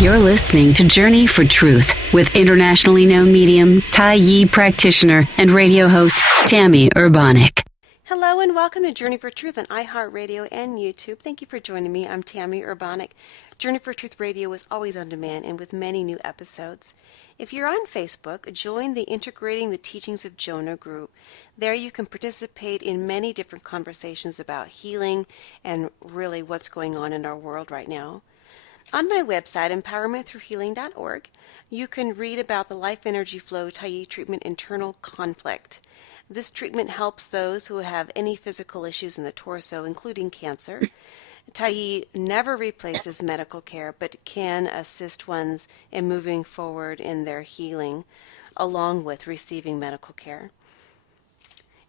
You're listening to Journey for Truth with internationally known medium, Tai Yi practitioner, and radio host Tami Urbanic. Hello and welcome to Journey for Truth on iHeartRadio and YouTube. Thank you for joining me. I'm Tami Urbanic. Journey for Truth Radio is always on demand and with many new episodes. If you're on Facebook, join the Integrating the Teachings of Jonah group. There you can participate in many different conversations about healing and really what's going on in our world right now. On my website, empowermentthroughhealing.org, you can read about the Life Energy Flow Tai Yi treatment internal conflict. This treatment helps those who have any physical issues in the torso, including cancer. Tai Yi never replaces medical care, but can assist ones in moving forward in their healing, along with receiving medical care.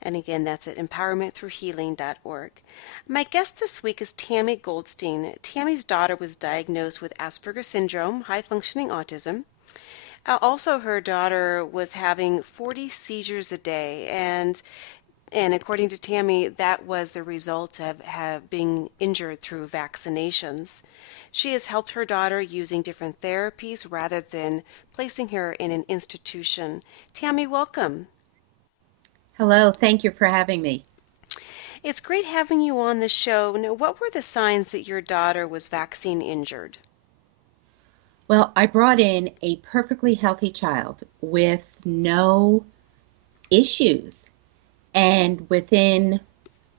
And again, that's at empowermentthroughhealing.org. My guest this week is Tami Goldstein. Tami's daughter was diagnosed with Aspergers syndrome, high-functioning autism. Also, her daughter was having 40 seizures a day, and according to Tami, that was the result of being injured through vaccinations. She has helped her daughter using different therapies rather than placing her in an institution. Tami, welcome. Hello, thank you for having me. It's great having you on the show. Now, what were the signs that your daughter was vaccine injured? Well, I brought in a perfectly healthy child with no issues. And within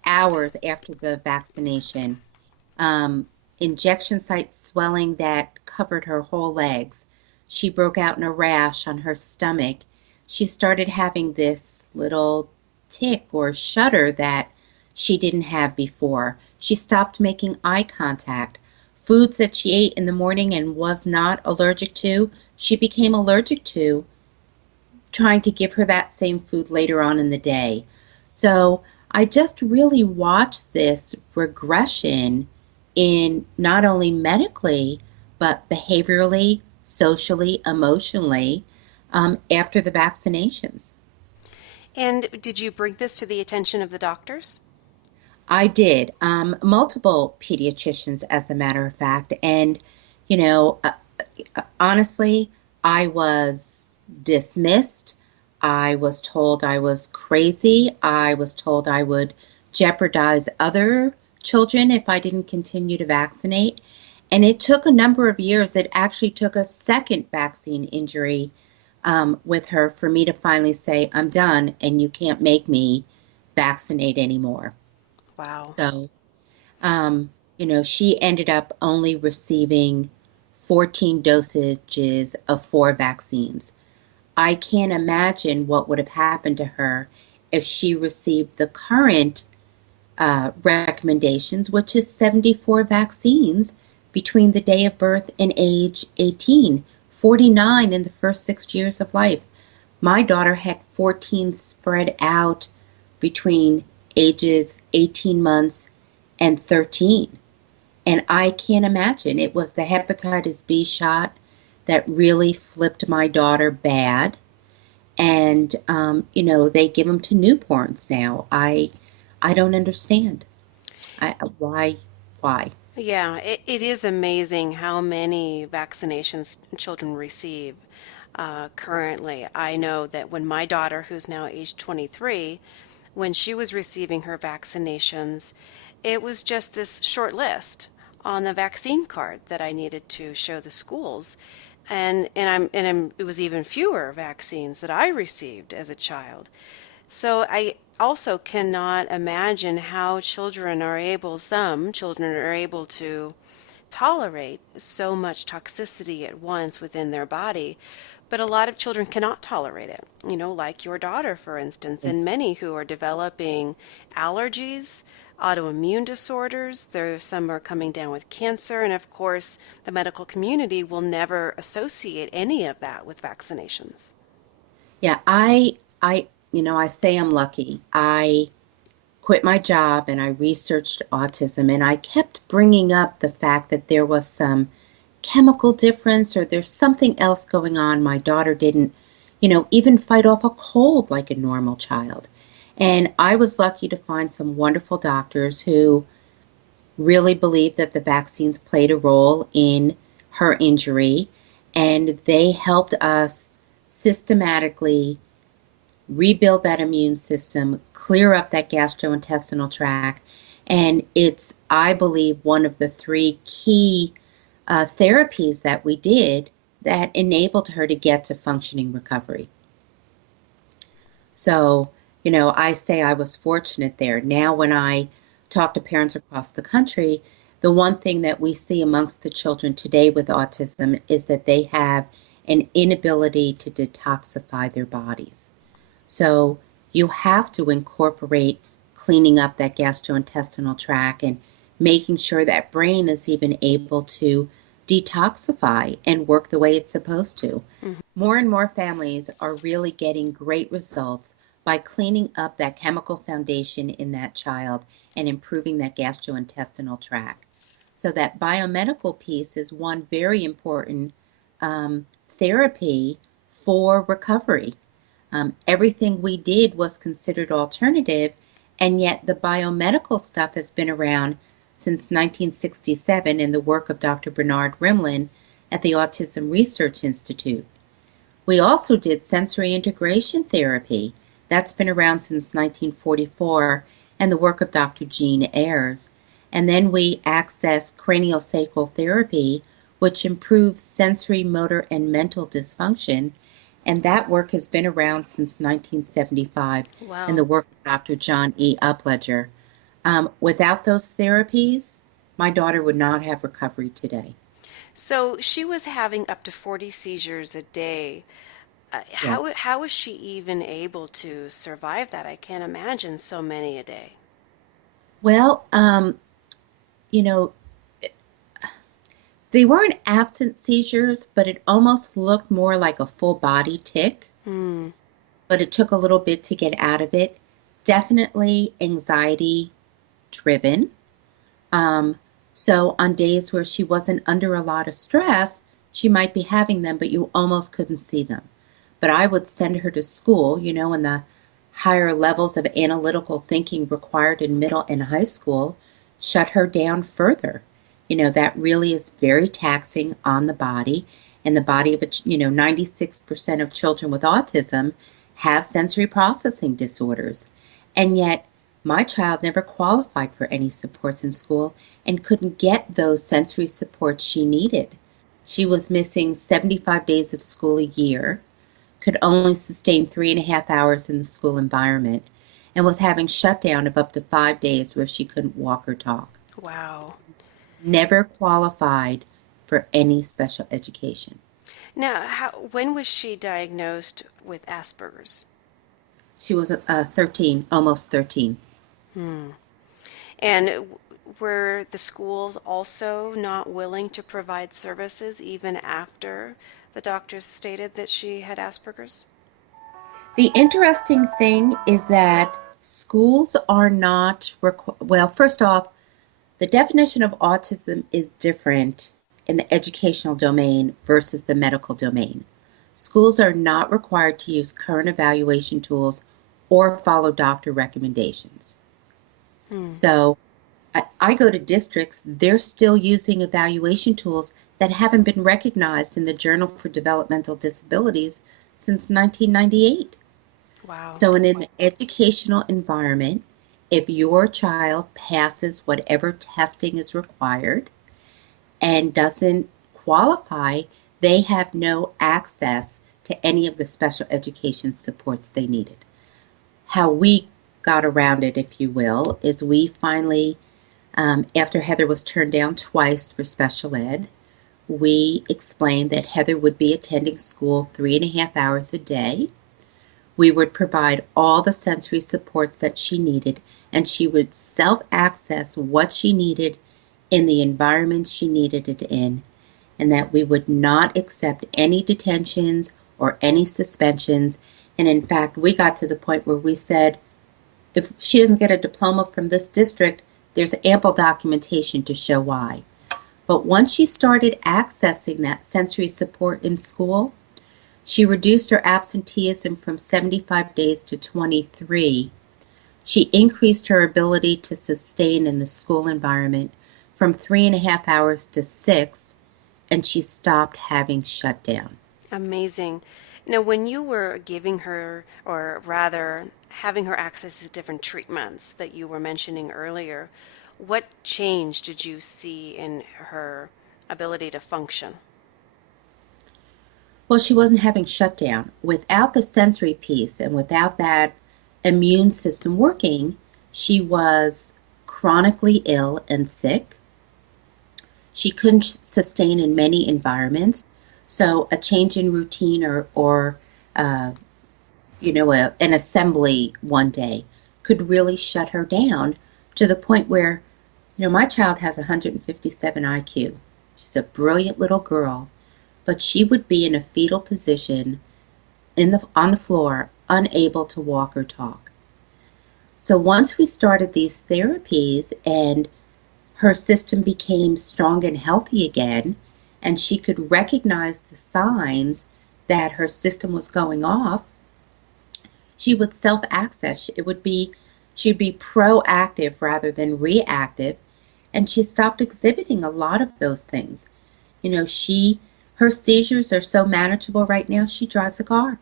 hours after the vaccination, injection site swelling that covered her whole legs. She broke out in a rash on her stomach. She started having this little tick or shudder that she didn't have before. She stopped making eye contact. Foods that she ate in the morning and was not allergic to, she became allergic to, trying to give her that same food later on in the day. So I just really watched this regression in not only medically, but behaviorally, socially, emotionally, after the vaccinations. And did you bring this to the attention of the doctors? I did. Multiple pediatricians, as a matter of fact. And, honestly, I was dismissed. I was told I was crazy. I was told I would jeopardize other children if I didn't continue to vaccinate. And it took a number of years. It actually took a second vaccine injury with her for me to finally say, I'm done and you can't make me vaccinate anymore. Wow. So, she ended up only receiving 14 dosages of 4 vaccines. I can't imagine what would have happened to her if she received the current recommendations, which is 74 vaccines between the day of birth and age 18, 49 in the first 6 years of life. My daughter had 14 spread out between ages 18 months and 13. And I can't imagine. It was the hepatitis B shot that really flipped my daughter bad. And, they give them to newborns now. I don't understand. Why? Yeah, it is amazing how many vaccinations children receive currently. I know that when my daughter, who's now age 23, when she was receiving her vaccinations, it was just this short list on the vaccine card that I needed to show the schools. And it was even fewer vaccines that I received as a child. So I also cannot imagine how some children are able to tolerate so much toxicity at once within their body. But a lot of children cannot tolerate it, like your daughter, for instance, and many who are developing allergies, autoimmune disorders. Some are coming down with cancer, and of course, the medical community will never associate any of that with vaccinations. Yeah, I say I'm lucky. I quit my job and I researched autism, and I kept bringing up the fact that there was some chemical difference or there's something else going on. My daughter didn't, even fight off a cold like a normal child. And I was lucky to find some wonderful doctors who really believed that the vaccines played a role in her injury, and they helped us systematically rebuild that immune system, clear up that gastrointestinal tract, and it's, I believe, one of the three key therapies that we did that enabled her to get to functioning recovery. So, I say I was fortunate there. Now, when I talk to parents across the country, the one thing that we see amongst the children today with autism is that they have an inability to detoxify their bodies. So you have to incorporate cleaning up that gastrointestinal tract and making sure that brain is even able to detoxify and work the way it's supposed to. Mm-hmm. More and more families are really getting great results by cleaning up that chemical foundation in that child and improving that gastrointestinal tract. So that biomedical piece is one very important therapy for recovery. Everything we did was considered alternative, and yet the biomedical stuff has been around since 1967 in the work of Dr. Bernard Rimland at the Autism Research Institute. We also did sensory integration therapy. That's been around since 1944, and the work of Dr. Jean Ayres. And then we accessed cranial sacral therapy, which improves sensory, motor, and mental dysfunction. And that work has been around since 1975. Wow. And the work of Dr. John E. Upledger. Without those therapies, my daughter would not have recovery today. So she was having up to 40 seizures a day. Yes. How was she even able to survive that? I can't imagine so many a day. Well, they weren't absent seizures, but it almost looked more like a full body tic. But it took a little bit to get out of it. Definitely anxiety driven. So on days where she wasn't under a lot of stress, she might be having them, but you almost couldn't see them. But I would send her to school, in the higher levels of analytical thinking required in middle and high school, shut her down further. That really is very taxing on the body. And the body of, 96% of children with autism have sensory processing disorders. And yet my child never qualified for any supports in school and couldn't get those sensory supports she needed. She was missing 75 days of school a year, could only sustain 3.5 hours in the school environment, and was having shutdown of up to 5 days where she couldn't walk or talk. Wow. Never qualified for any special education. Now, when was she diagnosed with Asperger's? She was 13, almost 13. And were the schools also not willing to provide services even after the doctors stated that she had Asperger's? The interesting thing is that schools are not, well, first off, the definition of autism is different in the educational domain versus the medical domain. Schools are not required to use current evaluation tools or follow doctor recommendations. So I go to districts, they're still using evaluation tools that haven't been recognized in the Journal for Developmental Disabilities since 1998. Wow. So in an educational environment, if your child passes whatever testing is required and doesn't qualify, they have no access to any of the special education supports they needed. How we got around it, if you will, is we finally, after Heather was turned down twice for special ed, we explained that Heather would be attending school 3.5 hours a day. We would provide all the sensory supports that she needed, and she would self-access what she needed in the environment she needed it in, and that we would not accept any detentions or any suspensions. And in fact, we got to the point where we said, if she doesn't get a diploma from this district, there's ample documentation to show why. But once she started accessing that sensory support in school, she reduced her absenteeism from 75 days to 23. She increased her ability to sustain in the school environment from 3.5 hours to 6, and she stopped having shutdown. Amazing. Now, when you were giving her, or rather having her access to different treatments that you were mentioning earlier, what change did you see in her ability to function? Well, she wasn't having shutdown. Without the sensory piece and without that immune system working, she was chronically ill and sick. She couldn't sustain in many environments. So a change in routine or an assembly one day could really shut her down to the point where, my child has 157 IQ. She's a brilliant little girl, but she would be in a fetal position on the floor, unable to walk or talk. So once we started these therapies and her system became strong and healthy again, and she could recognize the signs that her system was going off, she would self-access. She'd be proactive rather than reactive, and she stopped exhibiting a lot of those things. Her seizures are so manageable right now, she drives a car.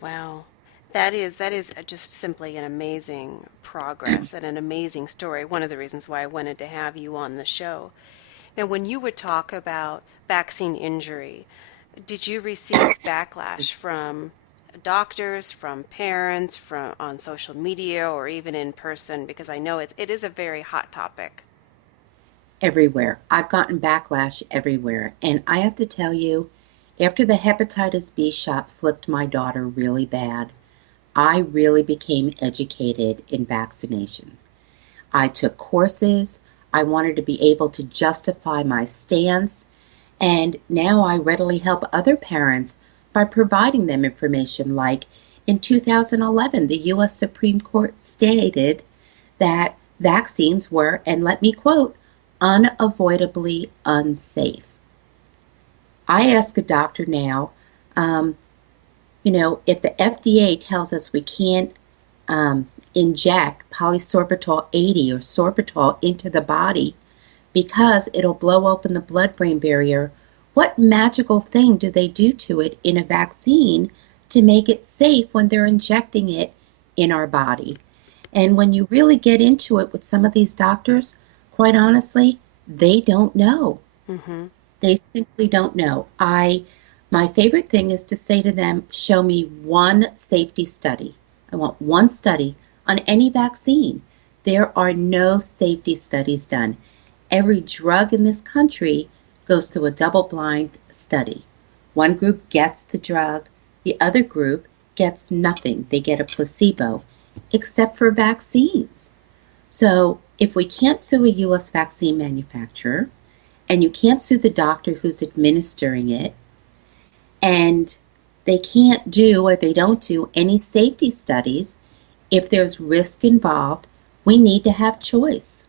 Wow. That is just simply an amazing progress and an amazing story. One of the reasons why I wanted to have you on the show. Now, when you would talk about vaccine injury, did you receive backlash from doctors, from parents, from on social media, or even in person? Because I know it is a very hot topic. Everywhere. I've gotten backlash everywhere. And I have to tell you, after the hepatitis B shot flipped my daughter really bad, I really became educated in vaccinations. I took courses. I wanted to be able to justify my stance. And now I readily help other parents by providing them information. Like in 2011, the U.S. Supreme Court stated that vaccines were, and let me quote, unavoidably unsafe. I ask a doctor now, if the FDA tells us we can't inject polysorbitol 80 or sorbitol into the body because it'll blow open the blood-brain barrier, what magical thing do they do to it in a vaccine to make it safe when they're injecting it in our body? And when you really get into it with some of these doctors, quite honestly, they don't know. Mm-hmm. They simply don't know. My favorite thing is to say to them, show me one safety study. I want one study on any vaccine. There are no safety studies done. Every drug in this country goes through a double-blind study. One group gets the drug, the other group gets nothing. They get a placebo, except for vaccines. So if we can't sue a U.S. vaccine manufacturer, and you can't sue the doctor who's administering it, and they can't do or they don't do any safety studies, if there's risk involved, we need to have choice.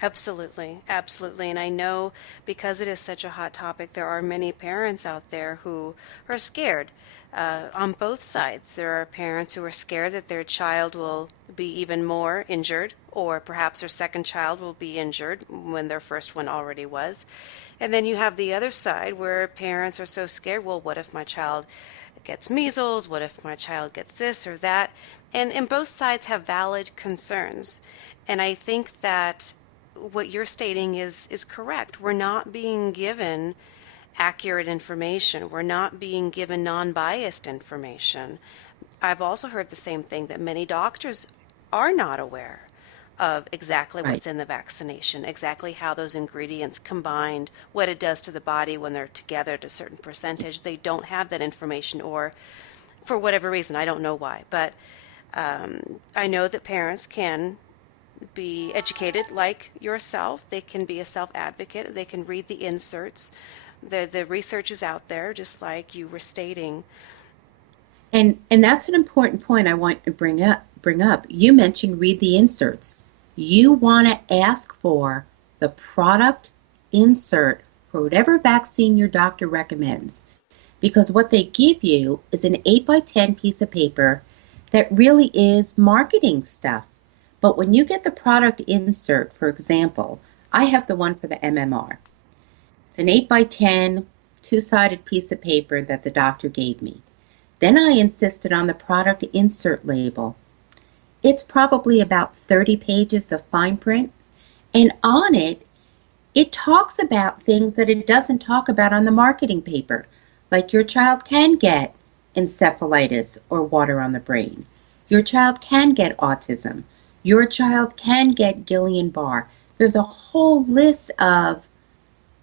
Absolutely, absolutely. And I know because it is such a hot topic, there are many parents out there who are scared on both sides. There are parents who are scared that their child will be even more injured, or perhaps their second child will be injured when their first one already was. And then you have the other side where parents are so scared, well, what if my child gets measles? What if my child gets this or that? And both sides have valid concerns. And I think that what you're stating is correct. We're not being given accurate information. We're not being given non-biased information. I've also heard the same thing, that many doctors are not aware of exactly what's in the vaccination, exactly how those ingredients combined, what it does to the body when they're together at a certain percentage. They don't have that information, or for whatever reason, I don't know why. But I know that parents can be educated like yourself. They can be a self-advocate. They can read the inserts. The research is out there, just like you were stating. And that's an important point I want to bring up. You mentioned read the inserts. You want to ask for the product insert for whatever vaccine your doctor recommends, because what they give you is an 8x10 piece of paper that really is marketing stuff. But when you get the product insert, for example, I have the one for the MMR. It's an 8 by 10, two-sided piece of paper that the doctor gave me. Then I insisted on the product insert label. It's probably about 30 pages of fine print, and on it, it talks about things that it doesn't talk about on the marketing paper, like your child can get encephalitis or water on the brain. Your child can get autism. Your child can get Guillain-Barré. There's a whole list of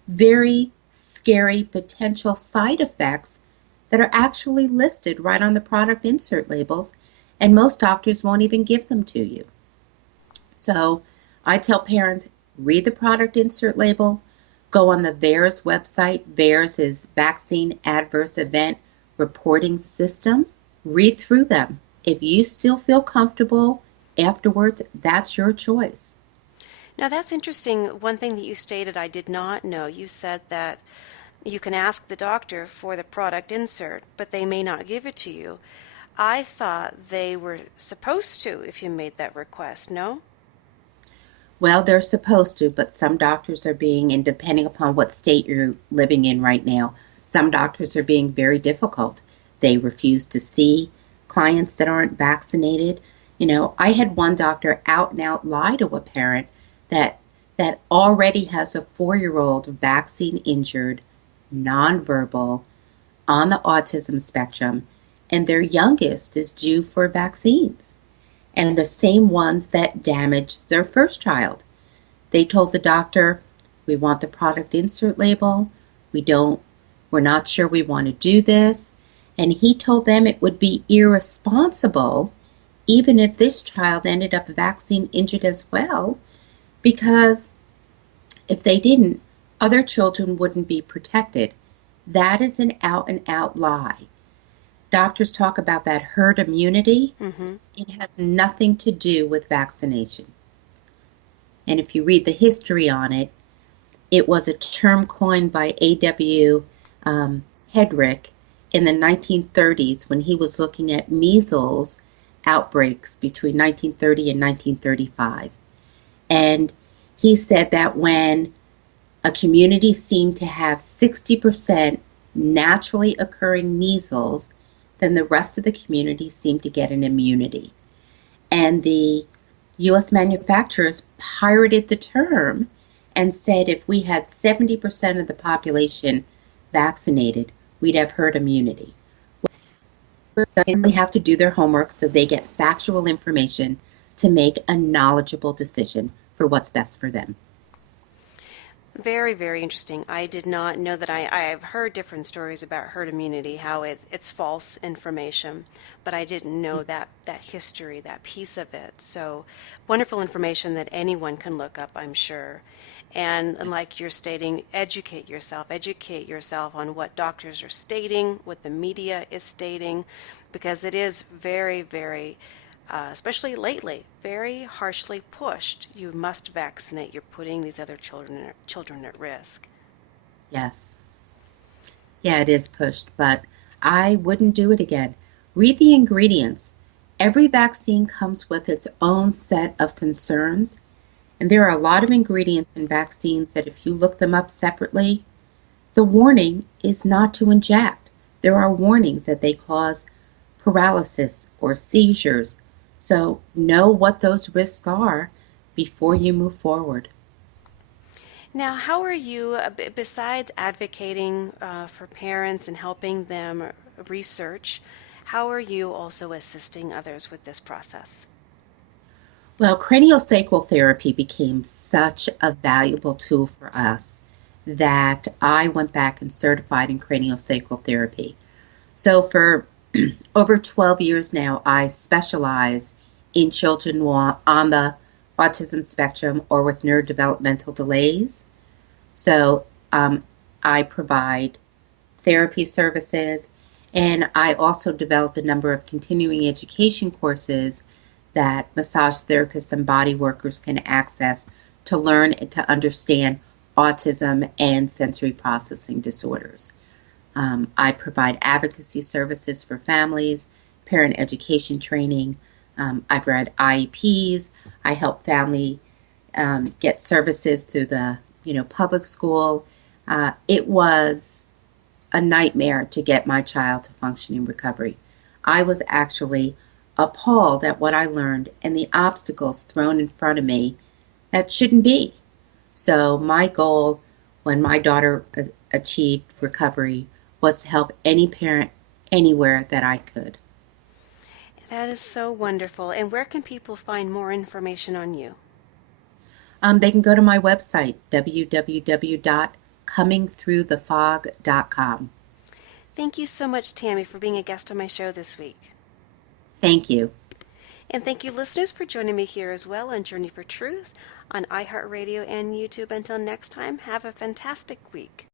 very scary potential side effects that are actually listed right on the product insert labels, and most doctors won't even give them to you. So I tell parents, read the product insert label, go on the VAERS website. VAERS is Vaccine Adverse Event Reporting System. Read through them. If you still feel comfortable afterwards, that's your choice. Now that's interesting. One thing that you stated I did not know, you said that you can ask the doctor for the product insert, but they may not give it to you. I thought they were supposed to if you made that request, no? Well, they're supposed to, but some doctors are being, and depending upon what state you're living in right now, some doctors are being very difficult. They refuse to see clients that aren't vaccinated. You know, I had one doctor out and out lie to a parent that already has a 4-year-old vaccine injured, nonverbal, on the autism spectrum, and their youngest is due for vaccines, and the same ones that damaged their first child. They told the doctor, we want the product insert label, we're not sure we want to do this, and he told them it would be irresponsible even if this child ended up vaccine injured as well, because if they didn't, other children wouldn't be protected. That is an out and out lie. Doctors talk about that herd immunity. Mm-hmm. It has nothing to do with vaccination. And if you read the history on it, it was a term coined by A.W. Hedrick in the 1930s when he was looking at measles outbreaks between 1930 and 1935. And he said that when a community seemed to have 60% naturally occurring measles, then the rest of the community seemed to get an immunity. And the U.S. manufacturers pirated the term and said if we had 70% of the population vaccinated, we'd have herd immunity. They have to do their homework so they get factual information to make a knowledgeable decision for what's best for them. Very, very interesting. I did not know that. I've heard different stories about herd immunity, how it's false information, but I didn't know that history, that piece of it. So wonderful information that anyone can look up, I'm sure. And like you're stating, educate yourself on what doctors are stating, what the media is stating, because it is very, very especially lately, very harshly pushed. You must vaccinate. You're putting these other children at risk. Yes. Yeah, it is pushed, but I wouldn't do it again. Read the ingredients. Every vaccine comes with its own set of concerns, and there are a lot of ingredients in vaccines that if you look them up separately, the warning is not to inject. There are warnings that they cause paralysis or seizures. So know what those risks are before you move forward. Now, how are you, besides advocating for parents and helping them research, how are you also assisting others with this process? Well, cranial sacral therapy became such a valuable tool for us that I went back and certified in cranial sacral therapy. So for over 12 years now, I specialize in children on the autism spectrum or with neurodevelopmental delays. So I provide therapy services, and I also developed a number of continuing education courses that massage therapists and body workers can access to learn and to understand autism and sensory processing disorders. I provide advocacy services for families, parent education training. I've read IEPs. I help family get services through the public school. It was a nightmare to get my child to function in recovery. I was actually appalled at what I learned and the obstacles thrown in front of me that shouldn't be. So my goal when my daughter achieved recovery was to help any parent anywhere that I could. That is so wonderful. And where can people find more information on you? They can go to my website, www.comingthroughthefog.com. Thank you so much, Tami, for being a guest on my show this week. Thank you. And thank you, listeners, for joining me here as well on Journey for Truth on iHeartRadio and YouTube. Until next time, have a fantastic week.